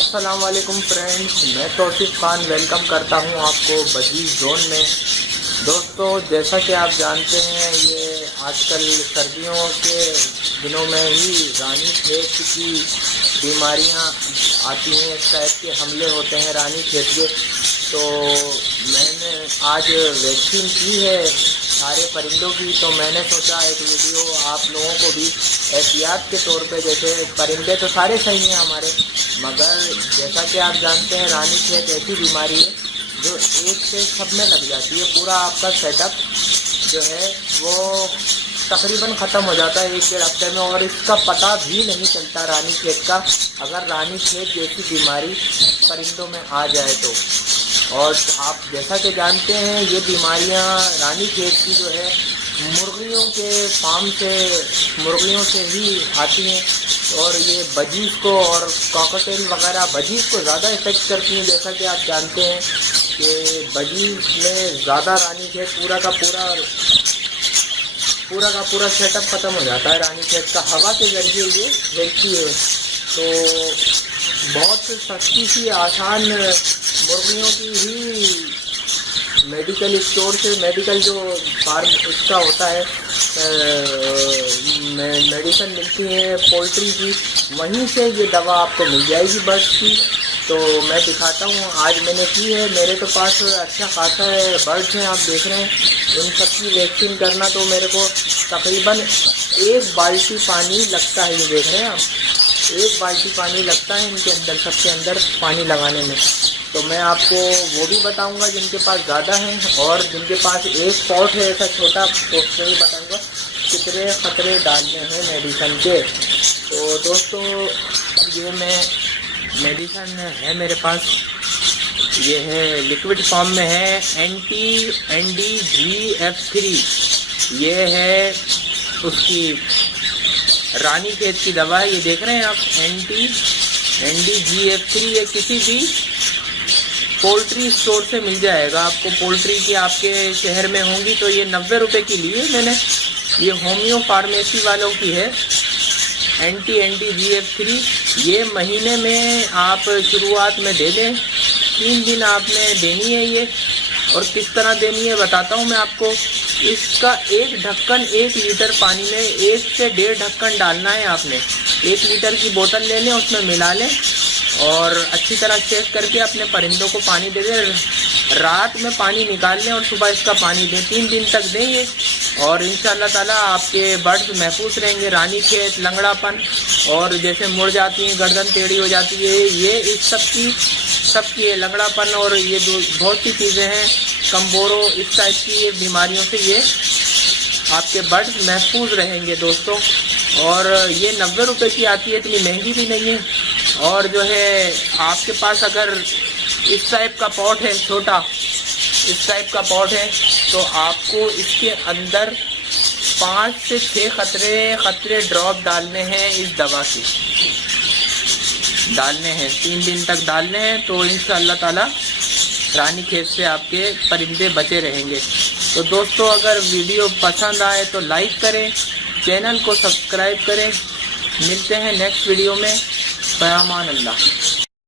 السلام علیکم فرینڈز، میں توصیف خان ویلکم کرتا ہوں آپ کو بجیز زون میں۔ دوستو، جیسا کہ آپ جانتے ہیں یہ آج کل سردیوں کے دنوں میں ہی رانی کھیت کی بیماریاں آتی ہیں، اس ٹائپ کے حملے ہوتے ہیں رانی کھیت کے۔ تو میں نے آج ویکسین کی ہے سارے پرندوں کی، تو میں نے سوچا ایک ویڈیو آپ لوگوں کو بھی احتیاط کے طور پہ، جیسے پرندے تو سارے صحیح ہیں ہمارے، مگر جیسا کہ آپ جانتے ہیں رانی کھیت ایسی بیماری ہے جو ایک سے سب میں لگ جاتی ہے۔ پورا آپ کا سیٹ اپ جو ہے وہ تقریباً ختم ہو جاتا ہے 1-1.5 ہفتے میں، اور اس کا پتہ بھی نہیں چلتا رانی کھیت کا، اگر رانی کھیت جیسی بیماری پرندوں میں آ جائے تو۔ اور آپ جیسا کہ جانتے ہیں یہ بیماریاں رانی کھیت کی جو ہے مرغیوں کے فارم سے، مرغیوں سے ہی آتی ہیں، اور یہ بجیز کو اور کاکاٹیل وغیرہ بجیز کو زیادہ افیکٹ کرتی ہیں۔ جیسا کہ آپ جانتے ہیں کہ بجیز میں زیادہ رانی کھیت پورا کا پورا سیٹ اپ ختم ہو جاتا ہے رانی کھیت کا، ہوا کے ذریعے یہ پھیلتی ہے۔ تو بہت سستی سی آسان مرغیوں کی ہی میڈیکل اسٹور سے، میڈیکل جو فارم اس کا ہوتا ہے میڈیسن ملتی ہیں پولٹری کی، وہیں سے یہ دوا آپ کو مل جائے گی برڈس کی۔ تو میں دکھاتا ہوں، آج میں نے کی ہے، میرے تو پاس اچھا خاصا برڈس ہیں، آپ دیکھ رہے ہیں، ان سب کی ویکسین کرنا تو میرے کو تقریباً 1 بالٹی پانی لگتا ہے۔ یہ دیکھ رہے ہیں آپ، 1 بالٹی پانی لگتا ہے ان کے اندر، سب کے اندر پانی لگانے میں۔ تو میں آپ کو وہ بھی بتاؤں گا جن کے پاس زیادہ ہیں، اور جن کے پاس ایک پاٹ ہے ایسا چھوٹا، اس میں بھی بتاؤں گا کتنے خطرے ڈالنے ہیں میڈیسن کے۔ تو دوستو، یہ میں میڈیسن ہے میرے پاس، یہ ہے لیکوڈ فارم میں ہے NDGF3، یہ ہے اس کی رانی کھیت کی دوا ہے، یہ دیکھ رہے ہیں آپ NDGF3۔ یہ کسی بھی پولٹری اسٹور سے مل جائے گا آپ کو، پولٹری کی آپ کے شہر میں ہوں گی تو یہ 90 روپے کی لی ہے میں نے، یہ ہومیو فارمیسی والوں کی ہے NDGF3۔ یہ مہینے میں آپ شروعات میں دے دیں، 3 دن آپ نے دینی ہے یہ، اور کس طرح دینی ہے بتاتا ہوں میں آپ کو۔ اس کا 1 ڈھکن 1 لیٹر پانی میں 1 سے 1.5 ڈھکن ڈالنا ہے آپ نے۔ 1 لیٹر کی بوتل لے لیں، اس میں ملا لیں، اور اچھی طرح چیک کر کے اپنے پرندوں کو پانی دے دیں۔ رات میں پانی نکال لیں اور صبح اس کا پانی دیں، 3 دن تک دیں یہ، اور انشاءاللہ تعالیٰ آپ کے برڈز محفوظ رہیں گے۔ رانی کھیت، لنگڑا پن، اور جیسے مڑ جاتی ہیں، گردن ٹیڑھی ہو جاتی ہے، یہ اس سب کی لنگڑا پن، اور یہ بہت سی چیزیں ہیں، کمبورو، اس ٹائپ کی بیماریوں سے یہ آپ کے برڈز محفوظ رہیں گے دوستوں۔ اور یہ 90 روپے کی آتی ہے، اتنی مہنگی بھی نہیں ہے۔ اور جو ہے آپ کے پاس اگر اس ٹائپ کا پاٹ ہے، چھوٹا اس ٹائپ کا پاٹ ہے، تو آپ کو اس کے اندر 5 سے 6 خطرے ڈراپ ڈالنے ہیں، اس دوا کے ڈالنے ہیں، 3 دن تک ڈالنے ہیں، تو انشاءاللہ تعالی رانی کھیت سے آپ کے پرندے بچے رہیں گے۔ تو دوستو، اگر ویڈیو پسند آئے تو لائک کریں، چینل کو سبسکرائب کریں۔ ملتے ہیں نیکسٹ ویڈیو میں، فی امان اللہ۔